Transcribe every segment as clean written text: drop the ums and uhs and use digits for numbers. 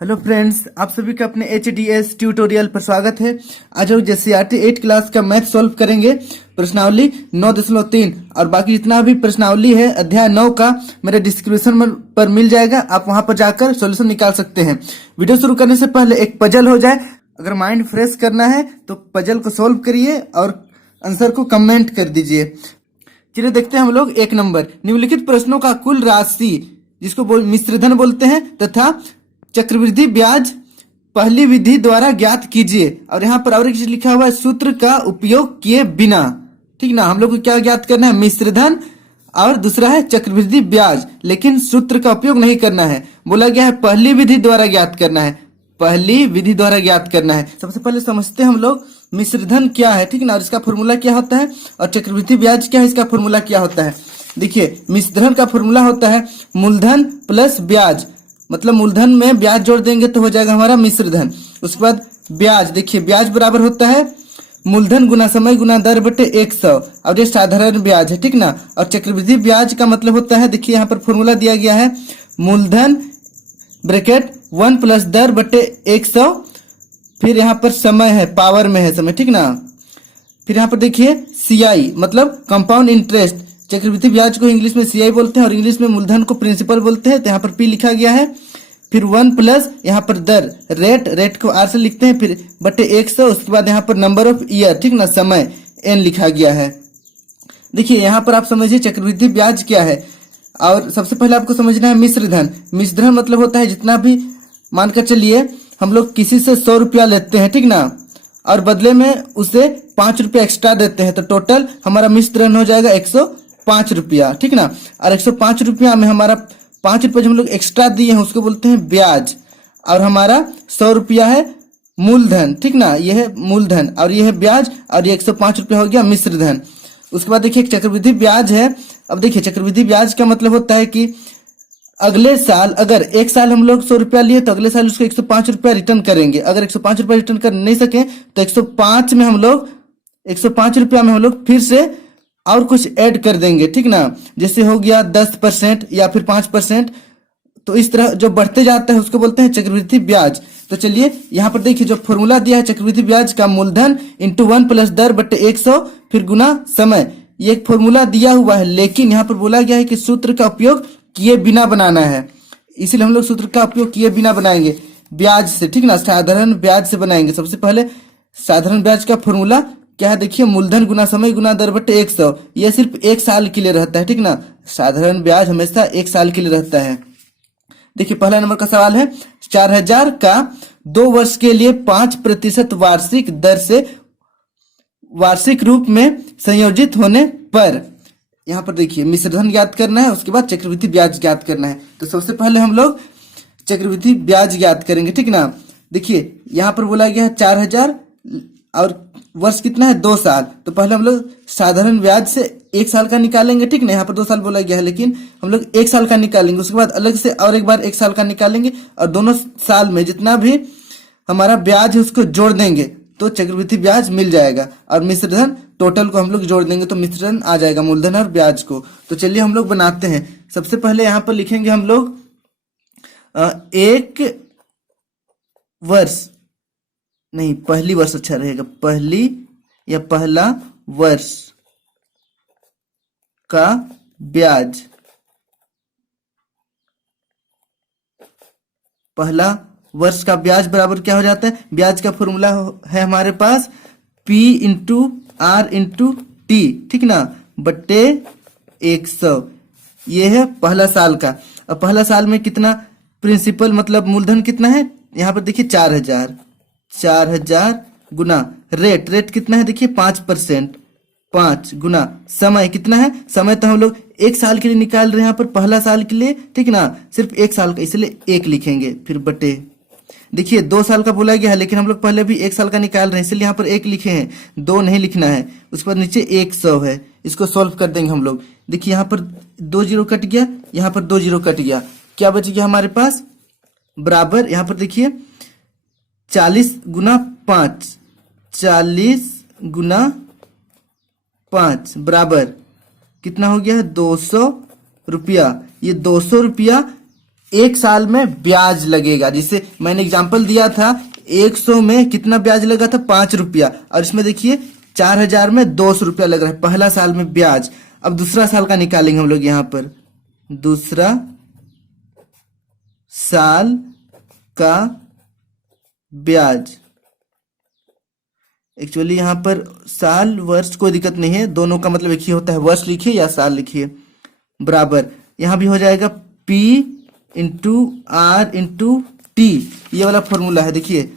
Hello friends, आप सभी का अपने HDS ट्यूटोरियल पर स्वागत है। आज हम JCRT 8 क्लास का मैथ सॉल्व करेंगे। प्रश्नावली 9.3 और बाकी जितना भी प्रश्नावली है अध्याय 9 का मेरे डिस्क्रिप्शन पर मिल जाएगा। आप वहां पर जाकर सॉल्यूशन निकाल सकते हैं। वीडियो शुरू करने से पहले एक पजल हो जाए। अगर माइंड फ्रेश करना है तो पजल को सॉल्व करिए और आंसर को कमेंट कर दीजिए। चलिए देखते हैं हम लोग। 1 नंबर, निम्नलिखित प्रश्नों का कुल राशि जिसको मिश्र धन बोलते हैं तथा चक्रवृद्धि ब्याज पहली विधि द्वारा ज्ञात कीजिए। और यहाँ पर और एक चीज लिखा हुआ है, सूत्र का उपयोग किए बिना। ठीक ना, हम लोग को क्या ज्ञात करना है? मिश्र धन और दूसरा है चक्रवृद्धि ब्याज, लेकिन सूत्र का उपयोग नहीं करना है। बोला गया है पहली विधि द्वारा ज्ञात करना है, पहली विधि द्वारा ज्ञात करना है। सबसे पहले समझते हैं हम लोग मिश्र धन क्या है। ठीक ना, और इसका फॉर्मूला क्या होता है और चक्रवृद्धि ब्याज क्या है, इसका फॉर्मूला क्या होता है। देखिए, मिश्र धन का फॉर्मूला होता है मूलधन प्लस ब्याज, मतलब मूलधन में ब्याज जोड़ देंगे तो हो जाएगा हमारा मिश्र धन। उसके बाद ब्याज, देखिए ब्याज बराबर होता है मूलधन गुना समय गुना दर बटे 100 और ये साधारण ब्याज है। ठीक ना, और चक्रवृद्धि ब्याज का मतलब होता है, देखिए यहाँ पर फॉर्मूला दिया गया है मूलधन ब्रैकेट 1 प्लस दर बटे 100, फिर यहाँ पर समय है, पावर में है समय। ठीक ना, फिर यहाँ पर देखिए CI मतलब कंपाउंड इंटरेस्ट। चक्रवृद्धि ब्याज को इंग्लिश में CI बोलते हैं और इंग्लिश में मूलधन को प्रिंसिपल बोलते हैं, तो यहाँ पर P लिखा गया है। फिर 1 प्लस यहाँ पर दर, रेट को R से लिखते हैं, फिर बटे 100। उसके बाद यहाँ पर नंबर ऑफ ईयर, ठीक ना, समय N लिखा गया है। देखिए यहाँ पर आप समझिए चक्रवृद्धि ब्याज क्या है। और सबसे पहले आपको समझना है मिश्र धन। मिश्र धन मतलब होता है जितना भी, मानकर चलिए हम लोग किसी से 100 रुपया लेते हैं, ठीक ना, और बदले में उसे 5 रुपया एक्स्ट्रा देते हैं, तो टोटल हमारा मिश्र धन हो जाएगा 105 रुपया। ठीक ना, और 105 रुपया में हमारा 5 रुपये जो हम लोग एक्स्ट्रा दिए हैं उसको बोलते हैं ब्याज, और हमारा 100 रुपया है मूलधन। ठीक ना, ये है मूलधन और ये है ब्याज, और ये 105 रुपया हो गया मिश्र धन। उसके बाद देखिए चक्रवृद्धि ब्याज है। अब देखिए चक्रवृद्धि ब्याज का मतलब होता है कि अगले साल, अगर एक साल हम लोग 100 रुपया लिए तो अगले साल उसको 105 रुपया रिटर्न करेंगे। अगर 105 रुपया रिटर्न कर नहीं सके तो 105 में हम लोग 105 रुपया में हम लोग फिर से और कुछ ऐड कर देंगे। ठीक ना, जैसे हो गया 10% या फिर 5%, तो इस तरह जो बढ़ते जाता है उसको बोलते हैं चक्रवृद्धि ब्याज। तो चलिए यहाँ पर देखिए जो फॉर्मूला दिया है चक्रवृद्धि ब्याज का, मूलधन इंटू 1 प्लस दर बटे 100 फिर गुना समय, ये एक फॉर्मूला दिया हुआ है, लेकिन यहाँ पर बोला गया है कि सूत्र का उपयोग किए बिना बनाना है, इसीलिए हम लोग सूत्र का उपयोग किए बिना बनाएंगे ब्याज से। ठीक ना, साधारण ब्याज से बनाएंगे। सबसे पहले साधारण ब्याज का फॉर्मूला क्या है, देखिए मूलधन गुना समय गुना दर बटे 100, यह सिर्फ 1 साल के लिए रहता है। ठीक ना, साधारण ब्याज हमेशा 1 साल के लिए रहता है। देखिए पहला नंबर का सवाल है, 4000 का 2 वर्ष के लिए 5% वार्षिक दर से वार्षिक रूप में संयोजित होने पर, यहाँ पर देखिए मिश्र धन ज्ञात करना है, उसके बाद चक्रवृद्धि ब्याज ज्ञात करना है। तो सबसे पहले हम लोग चक्रवृद्धि ब्याज ज्ञात करेंगे। ठीक ना, देखिए यहाँ पर बोला गया है 4000 और वर्ष कितना है 2 साल, तो पहले हम लोग साधारण ब्याज से 1 साल का निकालेंगे। ठीक ना, यहाँ पर 2 साल बोला गया है लेकिन हम लोग 1 साल का निकालेंगे, उसके बाद अलग से और एक बार 1 साल का निकालेंगे और दोनों साल में जितना भी हमारा ब्याज है उसको जोड़ देंगे तो चक्रवृद्धि ब्याज मिल जाएगा, और मिश्र धन टोटल को हम लोग जोड़ देंगे तो मिश्र धन आ जाएगा मूलधन और ब्याज को। तो चलिए हम लोग बनाते हैं। सबसे पहले यहाँ पर लिखेंगे हम लोग 1 वर्ष, नहीं पहली वर्ष अच्छा रहेगा, पहली या पहला वर्ष का ब्याज, पहला वर्ष का ब्याज बराबर क्या हो जाता है, ब्याज का फॉर्मूला है हमारे पास P into R into T, ठीक ना, बट्टे 100, ये है पहला साल का। अब पहला साल में कितना प्रिंसिपल मतलब मूलधन कितना है, यहाँ पर देखिए 4000 गुना रेट कितना है, देखिए 5%, 5 गुना समय कितना है, समय तो हम लोग 1 साल के लिए निकाल रहे हैं यहाँ पर, पहला साल के लिए। ठीक ना, सिर्फ 1 साल का इसलिए 1 लिखेंगे, फिर बटे, देखिए 2 साल का बोला गया है लेकिन हम लोग पहले भी 1 साल का निकाल रहे हैं इसलिए यहाँ पर 1 लिखे हैं, 2 नहीं लिखना है। उसके बाद नीचे 100 है, इसको सॉल्व कर देंगे हम लोग। देखिए यहाँ पर 2 जीरो कट गया, यहाँ पर 2 जीरो कट गया, क्या बच गया हमारे पास, बराबर यहाँ पर देखिए 40 गुना 5, 40 गुना 5 बराबर कितना हो गया है 200 रुपया। ये 200 रुपया एक साल में ब्याज लगेगा। जिसे मैंने एग्जांपल दिया था 100 में कितना ब्याज लगा था 5 रुपया, और इसमें देखिए 4000 में 200 रुपया लग रहा है पहला साल में ब्याज। अब दूसरा साल का निकालेंगे हम लोग यहाँ पर, दूसरा साल का ब्याज। एक्चुअली यहाँ पर साल वर्ष कोई दिक्कत नहीं है, दोनों का मतलब एक ही होता है, वर्ष लिखिए या साल लिखिए, बराबर यहाँ भी हो जाएगा P into R into T, ये वाला फॉर्मूला है। देखिए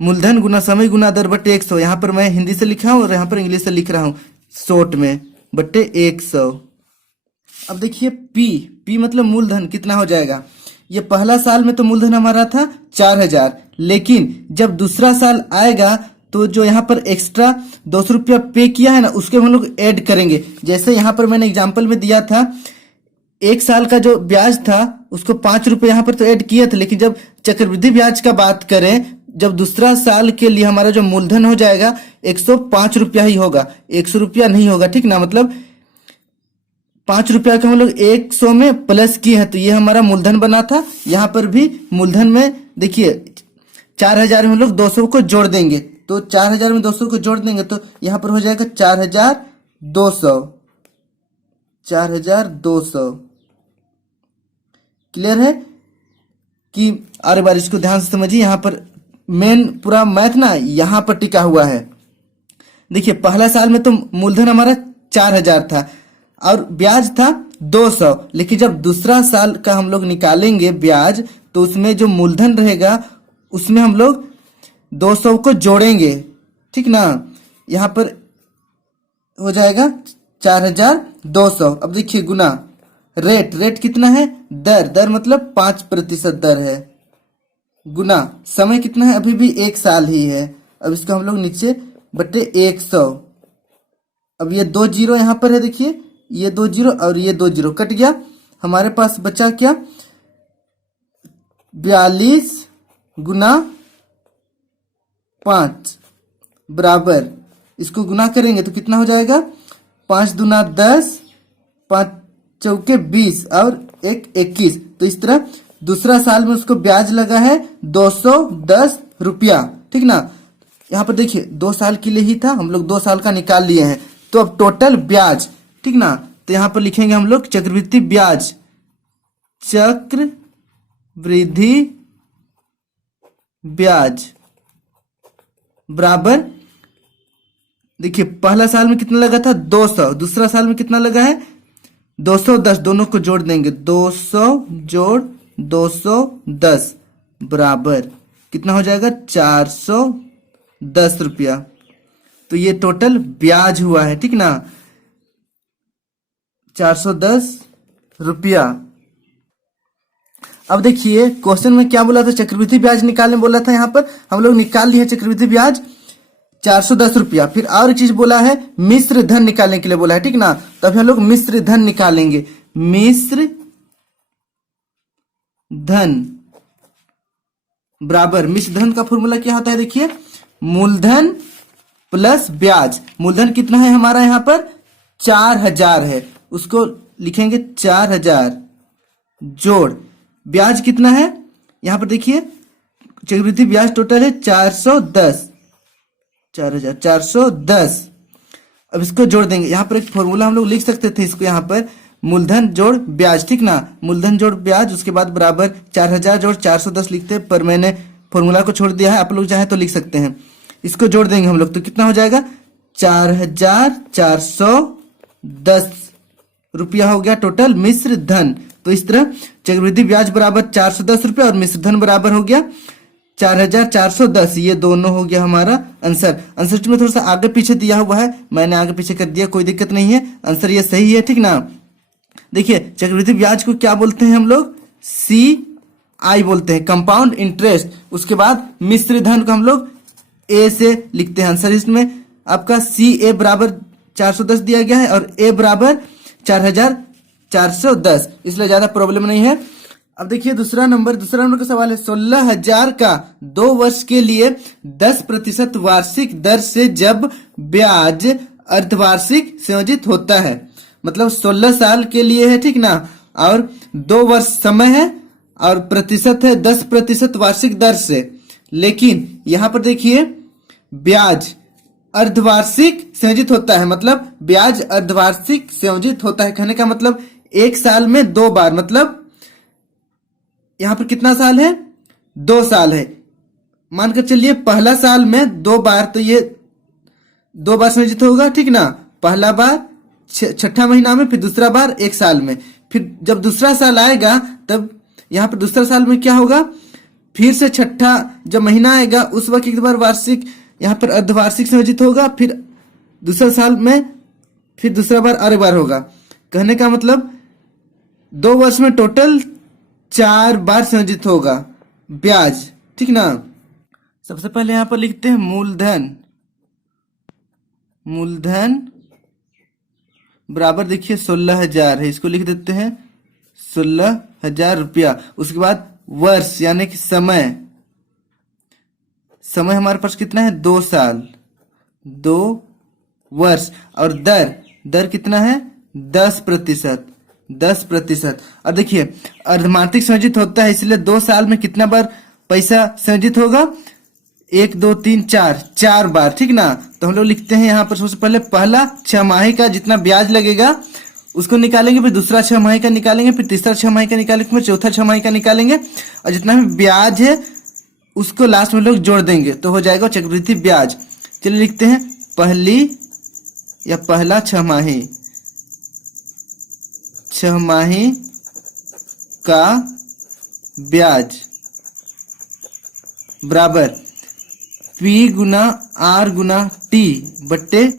मूलधन गुना समय गुना दर बटे 100, यहाँ पर मैं हिंदी से लिखा हूँ और यहाँ पर इंग्लिश से लिख रहा हूँ शॉर्ट में, बटे 100। अब देखिए P मतलब मूलधन कितना हो जाएगा। ये पहला साल में तो मूलधन हमारा था 4000, लेकिन जब दूसरा साल आएगा तो जो यहाँ पर एक्स्ट्रा 200 रुपया पे किया है ना, उसके हम लोग ऐड करेंगे। जैसे यहाँ पर मैंने एग्जाम्पल में दिया था, एक साल का जो ब्याज था उसको 5 रुपये यहाँ पर तो ऐड किए थे, लेकिन जब चक्रवृद्धि ब्याज का बात करें, जब दूसरा साल के लिए हमारा जो मूलधन हो जाएगा 105 रुपया ही होगा, 100 रुपया नहीं होगा, ठीक ना। मतलब 5 रुपया का हम लोग 100 में प्लस किए हैं, तो ये हमारा मूलधन बना था। यहाँ पर भी मूलधन में देखिए 4000 में हम लोग 200 को जोड़ देंगे, तो 4000 में 200 को जोड़ देंगे तो यहाँ पर हो जाएगा 4200। 4200 क्लियर है कि? और बार इसको ध्यान से समझिए, यहाँ पर मेन पूरा मैथ ना यहाँ पर टिका हुआ है। देखिए पहला साल में तो मूलधन हमारा 4000 था और ब्याज था 200, लेकिन जब दूसरा साल का हम लोग निकालेंगे ब्याज, तो उसमें जो मूलधन रहेगा उसमें हम लोग 200 को जोड़ेंगे, ठीक ना। यहाँ पर हो जाएगा 4200। अब देखिए गुना रेट कितना है, दर मतलब 5% दर है, गुना समय कितना है, अभी भी 1 साल ही है। अब इसको हम लोग नीचे बटे 100। अब ये 2 जीरो यहाँ पर है, देखिए ये 2 जीरो और ये 2 जीरो कट गया, हमारे पास बचा क्या, 42 गुना 5 बराबर, इसको गुना करेंगे तो कितना हो जाएगा, 5 दूना 10, 5 चौके 20 और 1 21। तो इस तरह दूसरा साल में उसको ब्याज लगा है 210 रुपया, ठीक ना। यहाँ पर देखिए 2 साल के लिए ही था, हम लोग 2 साल का निकाल लिए हैं, तो अब टोटल ब्याज, ठीक ना। तो यहाँ पर लिखेंगे हम लोग चक्रवृद्धि ब्याज, चक्रवृद्धि ब्याज बराबर, देखिए पहला साल में कितना लगा था 200, दूसरा साल में कितना लगा है 210, दोनों को जोड़ देंगे, 200 जोड़ 210 बराबर कितना हो जाएगा 410 रुपया। तो ये टोटल ब्याज हुआ है, ठीक ना, 410 रुपया। अब देखिए क्वेश्चन में क्या बोला था, चक्रवृद्धि ब्याज निकालने बोला था, यहाँ पर हम लोग निकाल लिए चक्रवृद्धि ब्याज 410 रुपया। फिर और एक चीज बोला है, मिश्र धन निकालने के लिए बोला है, ठीक ना। तो अभी हम लोग मिश्र धन निकालेंगे, मिश्र धन बराबर, मिश्र धन का फॉर्मूला क्या होता है, देखिए मूलधन प्लस ब्याज। मूलधन कितना है हमारा यहाँ पर 4000 है, उसको लिखेंगे 4000 जोड़ ब्याज कितना है, यहाँ पर देखिए चक्रवृद्धि ब्याज टोटल है 410, 4410। अब इसको जोड़ देंगे, यहाँ पर एक फॉर्मूला हम लोग लिख सकते थे इसको, यहाँ पर मूलधन जोड़ ब्याज, ठीक ना, मूलधन जोड़ ब्याज, उसके बाद बराबर 4000 जोड़ 410 लिखते हैं, पर मैंने फॉर्मूला को छोड़ दिया है, आप लोग चाहे तो लिख सकते हैं। इसको जोड़ देंगे हम लोग तो कितना हो जाएगा 4410 रुपया हो गया टोटल मिश्र धन। तो इस तरह चक्रवृद्धि ब्याज बराबर 410 रुपया और मिश्र धन बराबर हो गया 4410। ये दोनों हो गया हमारा आंसर। आंसर में थोड़ा सा आगे पीछे दिया हुआ है, मैंने आगे पीछे कर दिया, कोई दिक्कत नहीं है, आंसर ये सही है, ठीक ना। देखिए चक्रवृद्धि ब्याज को क्या बोलते हैं हम लोग, CI बोलते हैं, कंपाउंड इंटरेस्ट। उसके बाद मिश्र धन को हम लोग A से लिखते हैं। आंसर इसमें आपका CA बराबर 410 दिया गया है और A बराबर 4410, इसलिए ज्यादा प्रॉब्लम नहीं है। अब देखिए दूसरा नंबर का सवाल है, 16000 का 2 वर्ष के लिए 10% वार्षिक दर से जब ब्याज अर्धवार्षिक संयोजित होता है, मतलब 16 साल के लिए है, ठीक ना, और 2 वर्ष समय है और प्रतिशत है 10% वार्षिक दर से। लेकिन यहाँ पर देखिए ब्याज अर्धवार्षिक संयोजित होता है, मतलब ब्याज अर्धवार्षिक संयोजित होता है। कहने का मतलब 1 साल में 2 बार, मतलब यहाँ पर कितना साल है, 2 साल है। मानकर चलिए पहला साल में 2 बार, तो ये 2 बार संयोजित होगा, ठीक ना। पहला बार छठा महीना में, फिर दूसरा बार 1 साल में। फिर जब दूसरा साल आएगा तब यहाँ पर दूसरा साल में क्या होगा, फिर से छठा जब महीना आएगा उस वक्त एक बार वार्षिक, यहाँ पर अर्धवार्षिक संयोजित होगा। फिर दूसरा साल में फिर दूसरा बार और एक बार होगा। कहने का मतलब 2 वर्ष में टोटल 4 बार संयोजित होगा ब्याज, ठीक ना। सबसे पहले यहाँ पर लिखते हैं मूलधन। मूलधन बराबर देखिए 16,000 है, इसको लिख देते हैं 16,000 रुपया। उसके बाद वर्ष यानी कि समय, समय हमारे पास कितना है, 2 साल, 2 वर्ष। और दर, दर कितना है, 10%, 10%। और देखिए अर्धमासिक संयोजित होता है, इसलिए 2 साल में कितना बार पैसा संयोजित होगा, 1 2 3 4, 4 बार, ठीक ना। तो हम लोग लिखते हैं यहाँ पर सबसे पहले पहला 6 माही का जितना ब्याज लगेगा उसको निकालेंगे, फिर दूसरा 6 माही का निकालेंगे, फिर तीसरा 6 माही का निकालेंगे, फिर चौथा 6 माही का निकालेंगे, और जितना भी ब्याज है उसको लास्ट में लोग जोड़ देंगे तो हो जाएगा चक्रवृद्धि ब्याज। चलिए लिखते हैं पहली या पहला 6 माही, 6 माही का ब्याज बराबर P गुना R गुना T बट्टे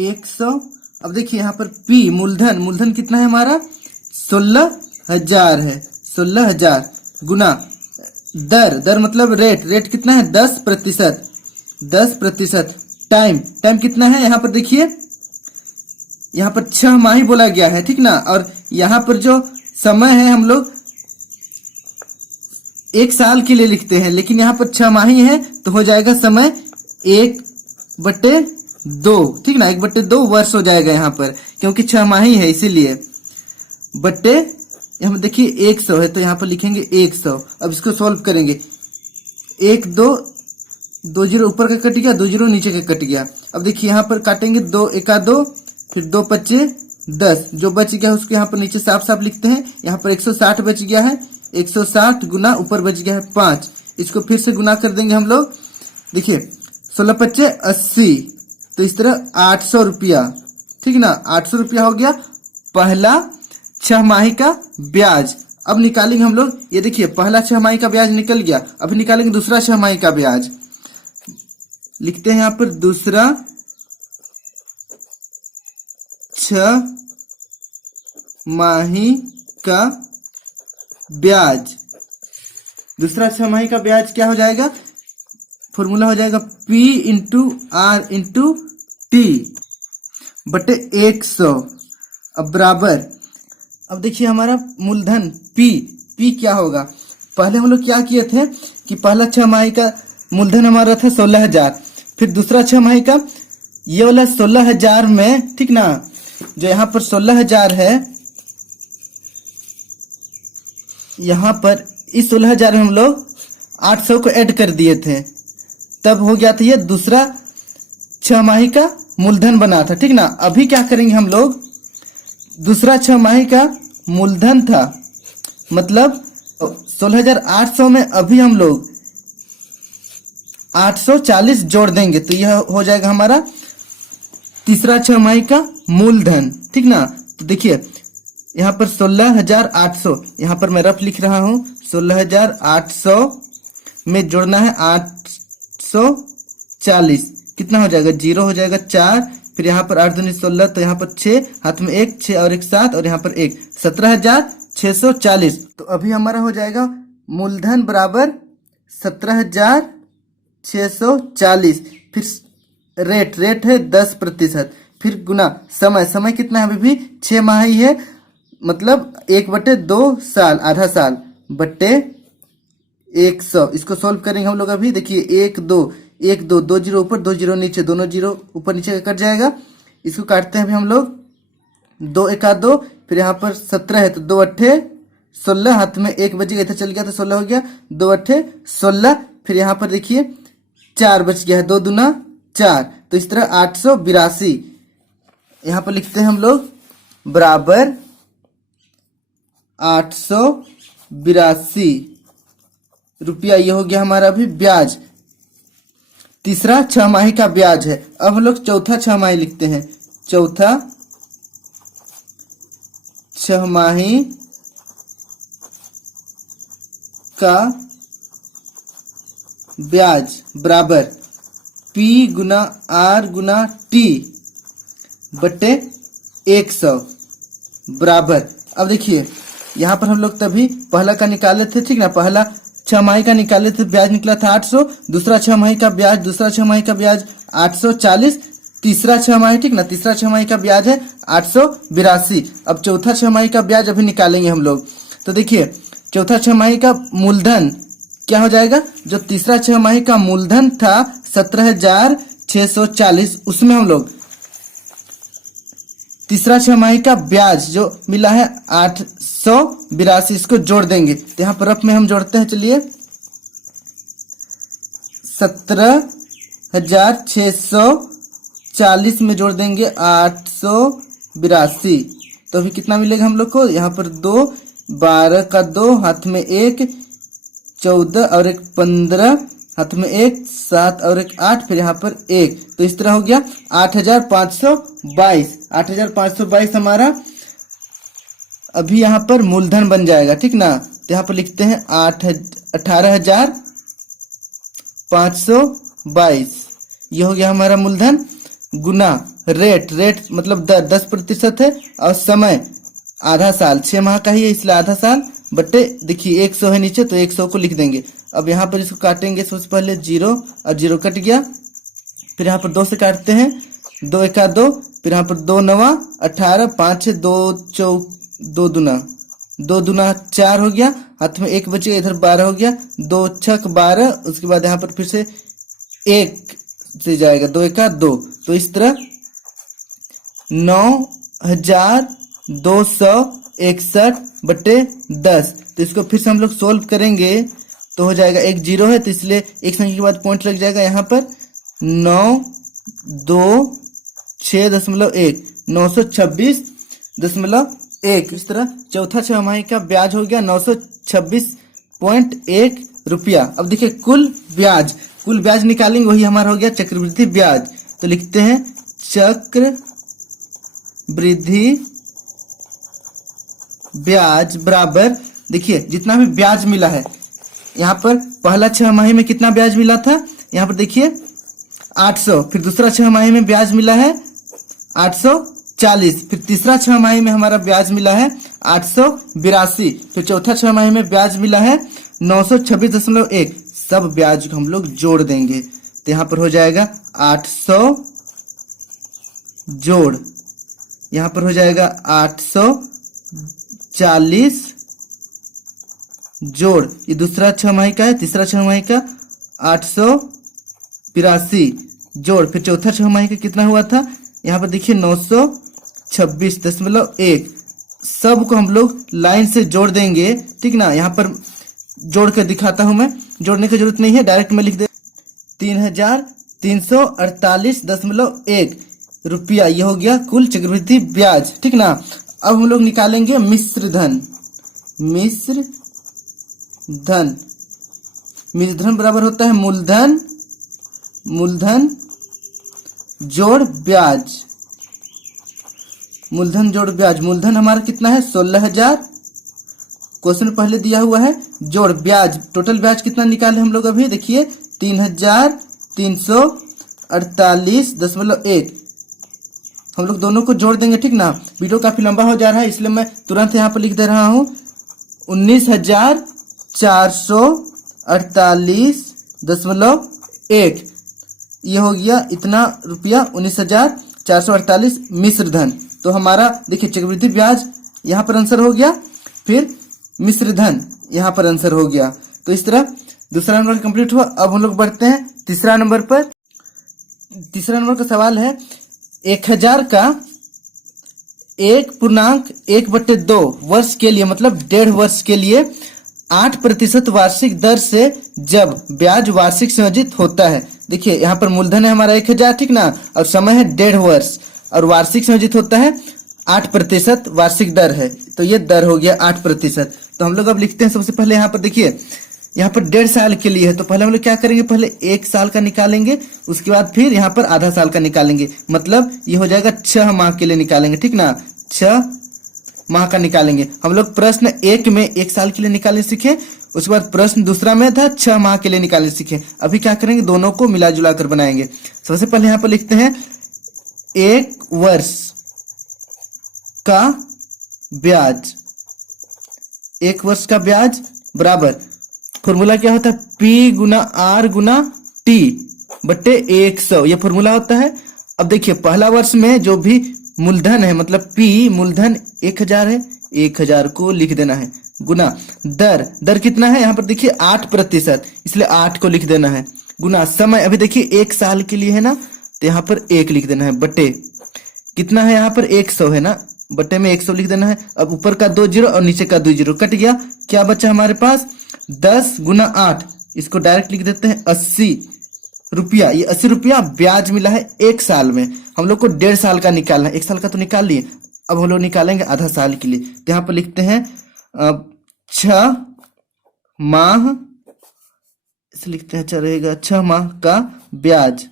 100। अब देखिए यहाँ पर P मूलधन, मूलधन कितना है हमारा, 16,000 है, 16,000 गुना दर, दर मतलब रेट, रेट कितना है, 10%, 10%। टाइम, टाइम कितना है, यहाँ पर देखिए यहाँ पर 6 माही बोला गया है, ठीक ना। और यहाँ पर जो समय है हम लोग 1 साल के लिए लिखते हैं, लेकिन यहाँ पर 6 माही है तो हो जाएगा समय 1/2, ठीक ना, 1/2 वर्ष हो जाएगा यहाँ पर, क्योंकि 6 माही है इसीलिए। बट्टे यहाँ पर देखिए 100 है तो यहाँ पर लिखेंगे 100। अब इसको सॉल्व करेंगे, 1 2 2 जीरो ऊपर का कट गया, 2 जीरो नीचे का कट गया। अब देखिए यहाँ पर काटेंगे 2 एका 2, फिर 2 पच्चे 10, जो बच गया है उसको यहाँ पर नीचे साफ साफ लिखते हैं। यहाँ पर 160 बच गया है, 160 गुना ऊपर बच गया है 5, इसको फिर से गुना कर देंगे हम लोग। देखिए 16 पच्चे 80, तो इस तरह 800 रुपया, ठीक ना, 800 रुपया हो गया पहला 6 माही का ब्याज। अब निकालेंगे हम लोग, ये देखिए पहला 6 माही का ब्याज निकल गया, अभी निकालेंगे दूसरा 6 माही का ब्याज। लिखते हैं यहाँ पर दूसरा 6 माही का ब्याज। दूसरा 6 माही का ब्याज क्या हो जाएगा, फॉर्मूला हो जाएगा P into R into T बटे 100। अब बराबर, अब देखिए हमारा मूलधन P क्या होगा। पहले हम लोग क्या किए थे कि पहला 6 माही का मूलधन हमारा था 16,000, फिर दूसरा 6 माही का ये वाला 16,000 में, ठीक ना, जो यहाँ पर 16,000 है, यहाँ पर इस 16,000 में हम लोग 800 को ऐड कर दिए थे, तब हो गया था ये दूसरा 6 माही का मूलधन बना था, ठीक ना। अभी क्या करेंगे हम लोग, दूसरा 6 माही का मूलधन था, मतलब 16,800 में अभी हम लोग 840 जोड़ देंगे तो यह हो जाएगा हमारा तीसरा 6 माही का मूलधन, ठीक ना। तो देखिए यहाँ पर 16,800, यहाँ पर मैं रफ लिख रहा हूँ, 16,800 में जोड़ना है 840, कितना हो जाएगा, 0 हो जाएगा 4, फिर यहाँ पर 8 दूनी 16, तो यहाँ पर 6, हाथ में 1, 6 और 1 7, और यहाँ पर 1, 17,640। तो अभी हमारा हो जाएगा मूलधन बराबर 17,640। फिर रेट, रेट है 10%, फिर गुना समय, समय कितना है, अभी भी 6 माह ही है, मतलब 1/2 साल, आधा साल बट्टे 100। इसको सॉल्व करेंगे हम लोग अभी। देखिए 1 2 1 2, 2 जीरो ऊपर 2 जीरो नीचे, दोनों जीरो ऊपर नीचे कट जाएगा। इसको काटते हैं अभी हम लोग, 2 एका 2, फिर यहाँ पर 17 है तो 2 अट्ठे 16, हाथ में 1 बच गया, इधर चल गया तो 16 हो गया, 2 अट्ठे 16। फिर यहाँ पर देखिए 4 बच गया है, 2 दूना 4, तो इस तरह 882 यहाँ पर लिखते हैं हम लोग बराबर 882 रुपया। ये हो गया हमारा अभी ब्याज। तीसरा छमाही का ब्याज है। अब हम लोग चौथा छमाही लिखते हैं। चौथा छमाही का ब्याज बराबर P गुना R गुना T बटे 100 बराबर। अब देखिए यहाँ पर हम लोग तभी पहला का निकाले थे, ठीक ना, पहला छमाही का निकाले थे, ब्याज निकला था 800। दूसरा छमाही का ब्याज 840। तीसरा छमाही, ठीक ना, तीसरा छमाही का ब्याज है 882। अब चौथा छमाही का ब्याज अभी निकालेंगे हम लोग। तो देखिए चौथा छमाही का मूलधन क्या हो जाएगा, जो तीसरा छमाही का मूलधन था 17,640, उसमें हम लोग तीसरा छमाही का ब्याज जो मिला है 882, इसको जोड़ देंगे। तो यहाँ पर रफ में हम जोड़ते हैं, चलिए 17,640 में जोड़ देंगे 882, तो अभी कितना मिलेगा हम लोग को, यहाँ पर 2, 12 का 2, हाथ में 1, 14 और 1 15, हाथ में 1, 7 और 1 8, फिर यहाँ पर 1, तो इस तरह हो गया 8,522 हमारा अभी यहाँ पर मूलधन बन जाएगा, ठीक ना। तो यहाँ पर लिखते हैं 18,522, ये हो गया हमारा मूलधन, गुना रेट मतलब 10% है, और समय आधा साल, 6 माह का ही है इसलिए आधा साल, बटे देखिए 100 है नीचे तो 100 को लिख देंगे। अब यहाँ पर इसको काटेंगे, सबसे पहले 0 और 0 कट गया, फिर यहाँ पर 2 से काटते हैं, 2 एका 2, फिर यहाँ पर 2 9 18, 5 6 2 दूना 4 हो गया, हाथ में 1 बचे, इधर 12 हो गया, 2 6 12, उसके बाद यहाँ पर फिर से 1 से जाएगा, 2 एका 2, तो इस तरह 9,261 बटे 10। तो इसको फिर से हम लोग सोल्व करेंगे तो हो जाएगा, एक 0 है तो इसलिए एक संख्या के बाद पॉइंट लग जाएगा, यहाँ पर 926.1 926.1। इस तरह चौथा छमाही का ब्याज हो गया 926.1 रुपया। अब देखिए कुल ब्याज निकालेंगे, वही हमारा हो गया चक्रवृद्धि ब्याज। तो लिखते हैं चक्रवृद्धि ब्याज बराबर, देखिए जितना भी ब्याज मिला है, यहाँ पर पहला छमाही में कितना ब्याज मिला था, यहाँ पर देखिए 800, फिर दूसरा छमाही में ब्याज मिला है 840, फिर तीसरा छमाही में हमारा ब्याज मिला है 882, फिर चौथा छमाही में ब्याज मिला है 926.1। सब ब्याज को हम लोग जोड़ देंगे, तो यहाँ पर हो जाएगा 800 जोड़, यहाँ पर हो जाएगा 840 जोड़, ये दूसरा छमाही का है, तीसरा छमाही का 882 जोड़, फिर चौथा छमाही का कितना हुआ था, यहाँ पर देखिए 926.1। सब को हम लोग लाइन से जोड़ देंगे, ठीक ना। यहाँ पर जोड़ कर दिखाता हूं मैं, जोड़ने की जरूरत नहीं है, डायरेक्ट में लिख दे 3,348.1 रुपया। ये हो गया कुल चक्रवृद्धि ब्याज, ठीक ना। अब हम लोग निकालेंगे मिश्र धन। मिश्र धन बराबर होता है मूलधन जोड़ ब्याज। मूलधन हमारा कितना है 16,000, क्वेश्चन पहले दिया हुआ है, जोड़ ब्याज, टोटल ब्याज कितना निकाले हम लोग अभी, देखिए 3,348.1। हम लोग दोनों को जोड़ देंगे, ठीक ना। वीडियो काफी लंबा हो जा रहा है इसलिए मैं तुरंत यहाँ पर लिख दे रहा हूँ 19,448.1। ये हो गया इतना रुपया 19,448 मिश्र धन। तो हमारा देखिए चक्रवृद्धि ब्याज यहाँ पर आंसर हो गया, फिर मिश्र धन यहाँ पर आंसर हो गया। तो इस तरह दूसरा नंबर कंप्लीट हुआ। अब हम लोग बढ़ते हैं तीसरा नंबर पर। तीसरा नंबर का सवाल है 1,000 1.1/2 वर्ष के लिए मतलब 1.5 वर्ष के लिए 8% वार्षिक दर से जब ब्याज वार्षिक संयोजित होता है। देखिए यहाँ पर मूलधन है हमारा 1000, ठीक ना, और समय है 1.5 वर्ष और वार्षिक संयोजित होता है 8% वार्षिक दर है, तो ये दर हो गया 8%। तो हम लोग अब लिखते हैं सबसे पहले यहाँ पर देखिए, यहाँ पर 1.5 साल के लिए है, तो पहले हम लोग क्या करेंगे, पहले 1 साल का निकालेंगे, उसके बाद फिर यहाँ पर आधा साल का निकालेंगे, मतलब ये हो जाएगा 6 माह के लिए निकालेंगे, ठीक ना, 6 माह का निकालेंगे। हम लोग प्रश्न 1 में 1 साल के लिए निकालने सीखे, उसके बाद प्रश्न दूसरा में था 6 माह के लिए निकालने सीखे। अभी क्या करेंगे, दोनों को मिला जुला कर बनाएंगे। सबसे पहले यहाँ पर लिखते हैं 1 वर्ष का ब्याज, 1 वर्ष का ब्याज बराबर, फॉर्मूला क्या होता है, P गुना R गुना T बट्टे 100, ये फॉर्मूला होता है। अब देखिए पहला वर्ष में जो भी मूलधन है मतलब P मूलधन 1000 है, 1000 को लिख देना है, गुना दर कितना है, यहाँ पर देखिए 8%, इसलिए 8 को लिख देना है, गुना समय, अभी देखिए 1 साल के लिए है ना, तो यहाँ पर 1 लिख देना है, बटे कितना है यहाँ पर 100 है ना, बटे में 100 लिख देना है। अब ऊपर का 2 जीरो और नीचे का 2 जीरो कट गया, क्या बचा हमारे पास, 10 गुना 8, इसको डायरेक्ट लिख देते हैं 80 रुपया। ये 80 रुपया ब्याज मिला है 1 साल में। हम लोग को 1.5 साल का निकालना है, 1 साल का तो निकाल लिए, अब हम लोग निकालेंगे आधा साल के लिए। तो यहाँ पर लिखते हैं 6 माह, इसे लिखते हैं, अच्छा रहेगा 6 माह का ब्याज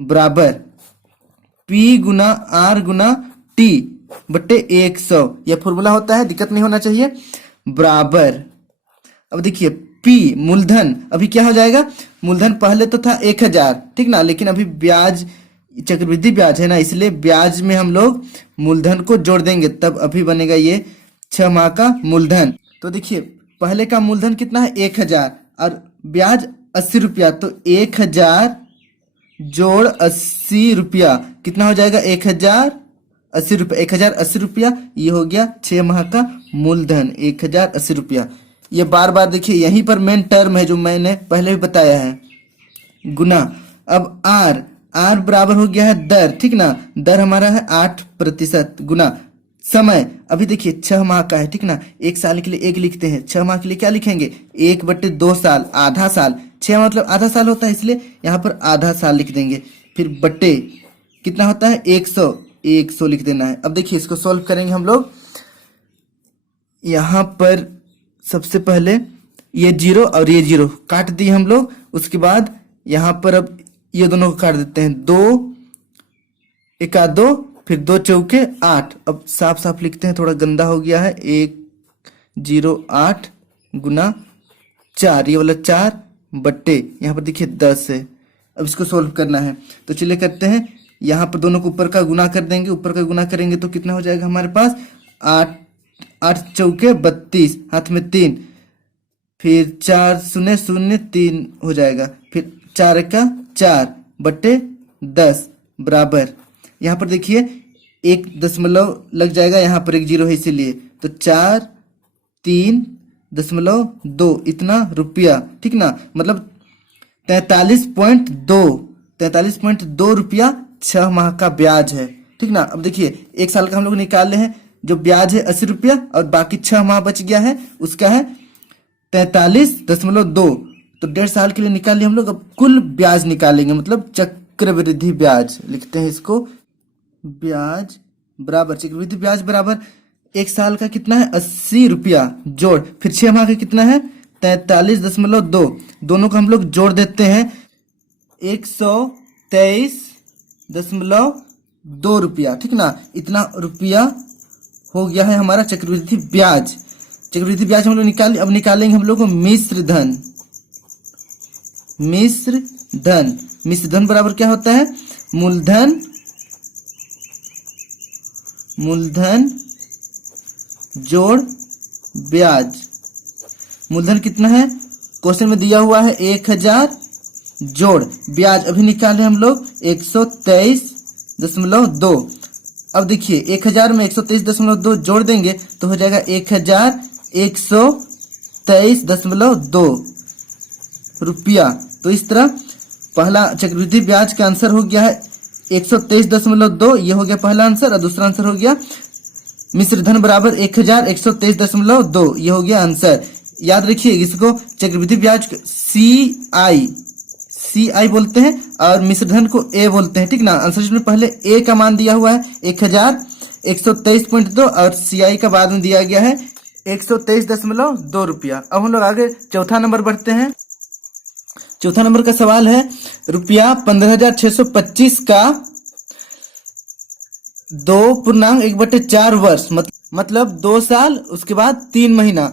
बराबर P गुना R गुना T बट्टे 100, यह फॉर्मूला होता है, दिक्कत नहीं होना चाहिए, बराबर। अब देखिए P मूलधन अभी क्या हो जाएगा, मूलधन पहले तो था 1000, ठीक ना, लेकिन अभी ब्याज चक्रवृद्धि ब्याज है ना, इसलिए ब्याज में हम लोग मूलधन को जोड़ देंगे, तब अभी बनेगा ये 6 माह का मूलधन। तो देखिए पहले का मूलधन कितना है 1000 और ब्याज 80 रुपया, तो 1000 जोड़ 80 रुपया कितना हो जाएगा, 1080 रुपया, 1080 रुपया, ये हो गया 6 माह का मूलधन 1080 रुपया। ये बार बार देखिए यहीं पर मेन टर्म है जो मैंने पहले भी बताया है, गुना। अब आर बराबर हो गया है दर, ठीक ना, दर हमारा है 8%, गुना समय, अभी देखिए 6 माह का है, ठीक ना, 1 साल के लिए 1 लिखते हैं, 6 माह के लिए क्या लिखेंगे, 1/2 साल, आधा साल, 6 मतलब आधा साल होता है, इसलिए यहाँ पर आधा साल लिख देंगे, फिर बट्टे कितना होता है 100 लिख देना है। अब देखिए इसको सॉल्व करेंगे हम लोग, यहाँ पर सबसे पहले ये 0 और ये 0 काट दिए हम लोग, उसके बाद यहाँ पर अब ये दोनों को काट देते हैं, 2 एका 2, फिर 2 चौके 8, अब साफ साफ लिखते हैं, थोड़ा गंदा हो गया है, 108 गुना 4, ये वाला 4 बट्टे यहाँ पर देखिए 10 है। अब इसको सोल्व करना है, तो चलिए करते हैं, यहाँ पर दोनों को ऊपर का गुना कर देंगे, ऊपर का गुना करेंगे तो कितना हो जाएगा हमारे पास, 8 चौके 32, हाथ में 3, फिर 4 शून्य 0 3 हो जाएगा, फिर 4 का 4 बट्टे 10 बराबर, यहाँ पर देखिए 1 दशमलव लग जाएगा, यहाँ पर 1 जीरो है इसीलिए, तो 4.3.2 इतना रुपया, ठीक ना, मतलब 43.2 रुपया 6 माह का ब्याज है, ठीक ना। अब देखिए 1 साल का हम लोग निकाल रहे हैं, जो ब्याज है 80 रुपया और बाकी 6 माह बच गया है, उसका है 43.2, तो 1.5 साल के लिए निकाल लिया हम लोग। अब कुल ब्याज निकालेंगे, मतलब चक्रवृद्धि ब्याज, लिखते हैं इसको, ब्याज बराबर चक्रवृद्धि ब्याज बराबर 1 साल का कितना है 80 रुपया, जोड़ फिर 6 माह का कितना है 43.2, दोनों को हम लोग जोड़ देते हैं, 123.2 रुपया, ठीक ना, इतना रुपया हो गया है हमारा चक्रवृद्धि ब्याज। चक्रवृद्धि ब्याज हम लोग अब निकालेंगे हम लोग को मिश्र धन बराबर क्या होता है, मूलधन जोड़ ब्याज। मूलधन कितना है, क्वेश्चन में दिया हुआ है 1000 जोड़ ब्याज, अभी निकाले हम लोग 123.2। अब देखिए 1000 में 123.2 जोड़ देंगे तो हो जाएगा 1123.2 रुपया। तो इस तरह पहला चक्रवृद्धि ब्याज का आंसर हो गया है 123.2, ये हो गया पहला आंसर। और दूसरा आंसर हो गया मिश्र धन बराबर 1123.2, ये हो गया आंसर। याद रखिए इसको चक्रवृद्धि ब्याज CI बोलते हैं और मिश्र धन को A बोलते हैं, ठीक ना। आंसर शीट में पहले A का मान दिया हुआ है 1123.2 और CI का बाद में दिया गया है 123.2 रुपया। अब हम लोग आगे चौथा नंबर बढ़ते हैं। चौथा नंबर का सवाल है रुपया 15,625 का 2.1/4 वर्ष मतलब 2 साल उसके बाद 3 महीना,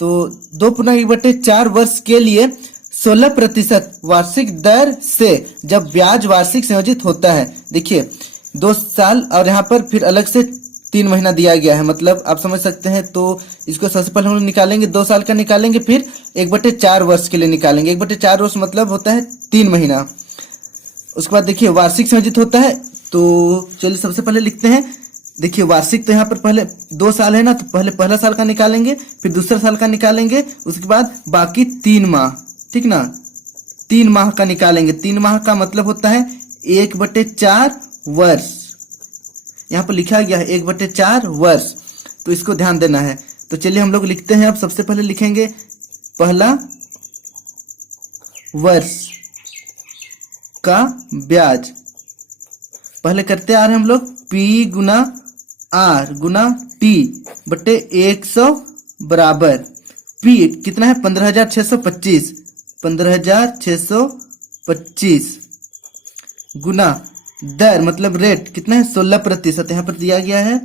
तो 2.1/4 वर्ष के लिए 16% वार्षिक दर से जब ब्याज वार्षिक संयोजित होता है। देखिए 2 साल और यहाँ पर फिर अलग से 3 महीना दिया गया है, मतलब आप समझ सकते हैं। तो इसको सबसे पहले हम लोग निकालेंगे, 2 साल का निकालेंगे, फिर 1/4 वर्ष के लिए निकालेंगे। 1/4 वर्ष मतलब होता है 3 महीना। उसके बाद देखिए वार्षिक संयोजित होता है, तो चलिए सबसे पहले लिखते हैं। देखिए वार्षिक तो यहाँ पर पहले 2 साल है ना, तो पहले पहला साल का निकालेंगे, फिर दूसरा साल का निकालेंगे, उसके बाद बाकी 3 माह, ठीक ना, 3 माह का निकालेंगे। 3 माह का मतलब होता है 1/4 वर्ष। यहाँ पर लिखा गया है 1/4 वर्ष, तो इसको ध्यान देना है। तो चलिए हम लोग लिखते हैं। अब सबसे पहले लिखेंगे पहला वर्ष का ब्याज, पहले करते आ रहे हैं हम लोग P गुना R गुना T बटे 100 बराबर P कितना है 15,625, 15,625 गुना दर मतलब रेट कितना है 16%, यहाँ पर दिया गया है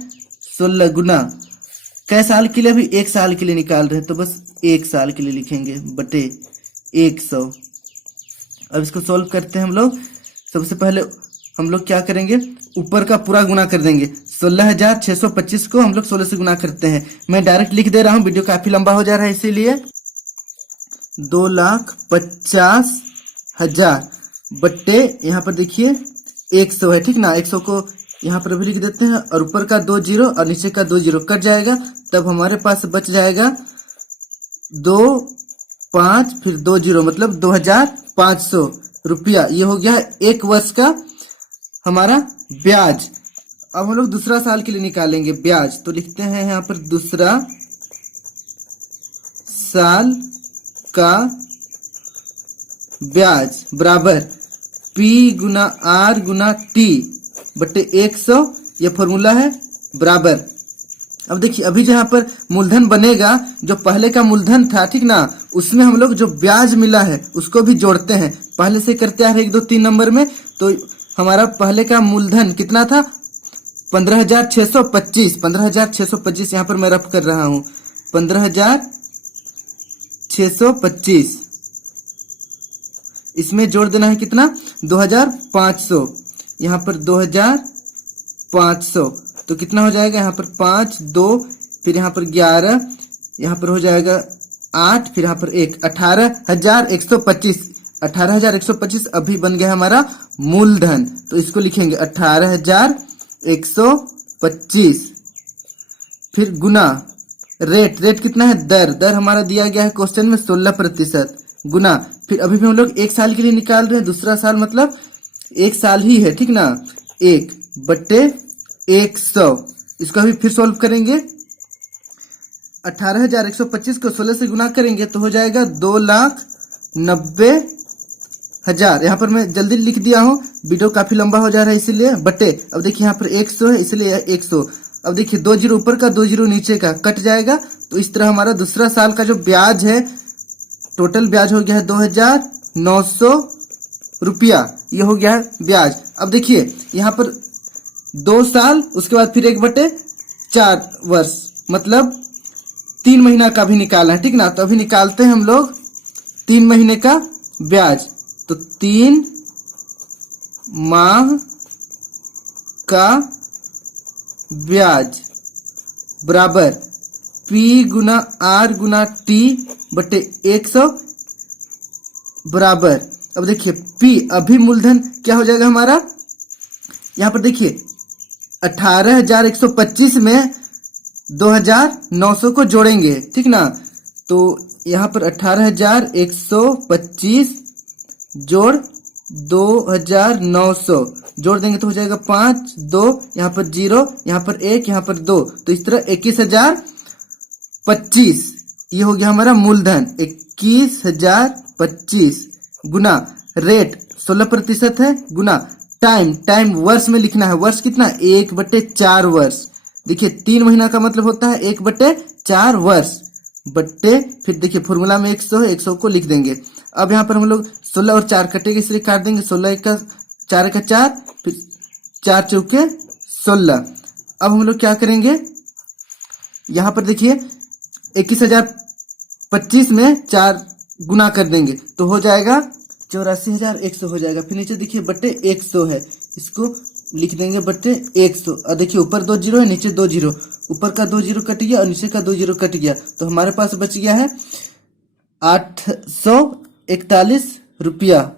16 गुना कै साल के लिए, अभी 1 साल के लिए निकाल रहे हैं तो बस 1 साल के लिए लिखेंगे बटे 100। अब इसको सॉल्व करते हैं हम लोग। सबसे पहले हम लोग क्या करेंगे, ऊपर का पूरा गुना कर देंगे। 16,625 को हम लोग 16 से गुना करते हैं। मैं डायरेक्ट लिख दे रहा हूँ, वीडियो काफी लंबा हो जा रहा है इसीलिए। 2,50,000 बट्टे यहाँ पर देखिए 100 है, ठीक ना। 100 को यहाँ पर भी लिख देते हैं और ऊपर का 2 जीरो और नीचे का 2 जीरो कट जाएगा, तब हमारे पास बच जाएगा 2 5 फिर 2 जीरो मतलब 2,500 रुपया। ये हो गया एक वर्ष का हमारा ब्याज। अब हम लोग दूसरा साल के लिए निकालेंगे ब्याज, तो लिखते हैं यहाँ पर दूसरा साल का ब्याज बराबर P गुना R गुना T बटे 100, ये फॉर्मूला है बराबर। अब देखिए अभी जहाँ पर मूलधन बनेगा, जो पहले का मूलधन था, ठीक ना, उसमें हम लोग जो ब्याज मिला है उसको भी जोड़ते हैं। पहले से करते आ रहे 1 2 3 नंबर में, तो हमारा पहले का मूलधन कितना था 15,625, 15,625 यहाँ पर मैं रफ कर रहा हूँ 15,625, इसमें जोड़ देना है कितना 2,500, यहाँ पर 2,500, तो कितना हो जाएगा यहाँ पर 5 2 फिर यहाँ पर 11, यहाँ पर हो जाएगा 8 फिर यहाँ पर 1, 18,125, 18,125 अभी बन गया हमारा मूलधन। तो इसको लिखेंगे 18,125 फिर गुना रेट कितना है दर हमारा दिया गया है क्वेश्चन में 16% गुना, फिर अभी भी हम लोग 1 साल के लिए निकाल रहे हैं, दूसरा साल मतलब 1 साल ही है, ठीक ना, 1 बटे 100। इसको अभी फिर सॉल्व करेंगे। 18,125 को 16 से गुना करेंगे तो हो जाएगा 2,90,000। यहाँ पर मैं जल्दी लिख दिया हूँ, वीडियो काफी लंबा हो जा रहा है इसीलिए, बटे अब देखिए यहाँ पर 100 है इसलिए 100। अब देखिए 2 जीरो ऊपर का 2 जीरो नीचे का कट जाएगा, तो इस तरह हमारा दूसरा साल का जो ब्याज है, टोटल ब्याज हो गया है 2,900 रुपया। ये हो गया है ब्याज। अब देखिए यहाँ पर 2 साल उसके बाद फिर 1/4 वर्ष मतलब 3 महीना का भी निकालना है, ठीक ना। तो अभी निकालते हैं हम लोग 3 महीने का ब्याज, तो 3 माह का ब्याज बराबर P गुना R गुना T बटे 100 बराबर। अब देखिए P अभी मूलधन क्या हो जाएगा हमारा, यहाँ पर देखिए 18,125 में 2,900 को जोड़ेंगे, ठीक ना। तो यहाँ पर 18,125 जोड़ 2900 जोड़ देंगे तो हो जाएगा 5 2, यहाँ पर 0, यहाँ पर 1, यहाँ पर 2, तो इस तरह 21,025 ये हो गया हमारा मूलधन। 21,025 गुना रेट 16% है गुना टाइम वर्ष में लिखना है। वर्ष कितना? 1/4 वर्ष। देखिए 3 महीना का मतलब होता है 1/4 वर्ष बट्टे, फिर देखिए फॉर्मूला में 100 है, 100 को लिख देंगे। अब यहाँ पर हम लोग 16 और 4 कटेंगे इसलिए काट देंगे। 16 का 4 का 4, फिर 4 चौके 16। अब हम लोग क्या करेंगे, यहाँ पर देखिए 21,025 में 4 गुना कर देंगे तो हो जाएगा 84,100 हो जाएगा। फिर नीचे देखिए बट्टे 100 है, इसको लिख देंगे बट्टे 100। और देखिए ऊपर 2 जीरो है, नीचे 2 जीरो, ऊपर का 2 जीरो कट गया और नीचे का 2 जीरो कट गया, तो हमारे पास बच गया है 841 रुपया।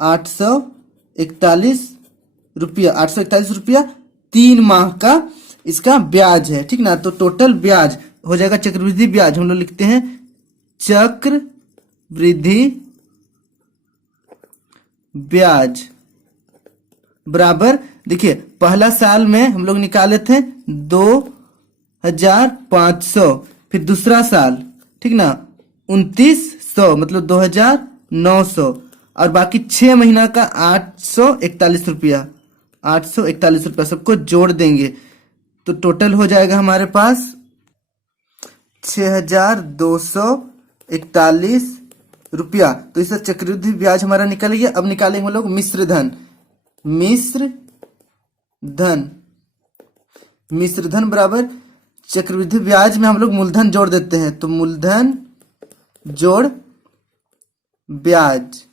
841 रुपया, 841 रुपया 3 माह का इसका ब्याज है, ठीक ना। तो टोटल ब्याज हो जाएगा चक्रवृद्धि ब्याज, हम लोग लिखते हैं चक्रवृद्धि ब्याज बराबर, देखिए पहला साल में हम लोग निकाले थे 2,500, फिर दूसरा साल, ठीक ना, 2,900 मतलब 2,900, और बाकी 6 महीना का 841 रुपया। 841 रुपया सबको जोड़ देंगे तो टोटल हो जाएगा हमारे पास 6,241 रुपया। तो इसका चक्रवृद्धि ब्याज हमारा निकल गया। अब निकालेंगे हम लोग मिश्र धन। मिश्र धन बराबर चक्रवृद्धि ब्याज में हम लोग मूलधन जोड़ देते हैं, तो मूलधन जोड़ ब्याज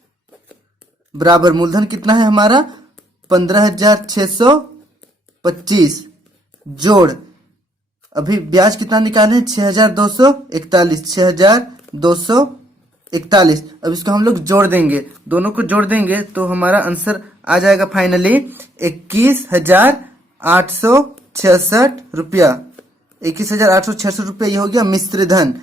बराबर मूलधन कितना है हमारा 15,625 जोड़ अभी ब्याज कितना निकाले 6,241। 6,241। अब इसको हम लोग जोड़ देंगे, दोनों को जोड़ देंगे तो हमारा आंसर आ जाएगा फाइनली 21,866 रुपया। 21,866 रुपया ये हो गया मिश्र धन,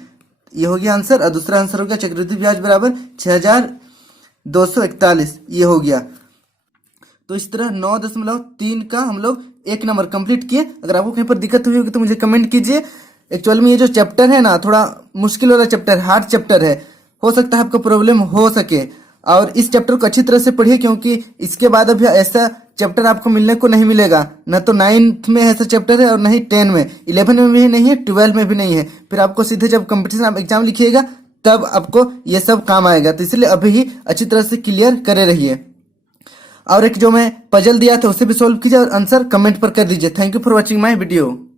ये हो गया आंसर। और दूसरा आंसर हो गया चक्रवृद्धि ब्याज बराबर 6,241 ये हो गया। तो इस तरह 9.3 का हम लोग 1 नंबर कंप्लीट किए। अगर आपको कहीं पर दिक्कत हुई होगी तो मुझे कमेंट कीजिए। एक्चुअल में ये जो चैप्टर है ना थोड़ा मुश्किल वाला चैप्टर, हार्ड चैप्टर है, हो सकता है आपको प्रॉब्लम हो सके। और इस चैप्टर को अच्छी तरह से पढ़िए क्योंकि इसके बाद अभी ऐसा चैप्टर आपको मिलने को नहीं मिलेगा। न तो 9th में ऐसा चैप्टर है और न ही 10 में, 11 में भी नहीं है, 12 में भी नहीं है। फिर आपको सीधे जब कंपटीशन आप एग्जाम लिखिएगा तब आपको ये सब काम आएगा। तो इसलिए अभी ही अच्छी तरह से क्लियर करे रहिए। और एक जो मैं पजल दिया था उसे भी सॉल्व कीजिए और आंसर कमेंट पर कर दीजिए। Thank you for watching my video.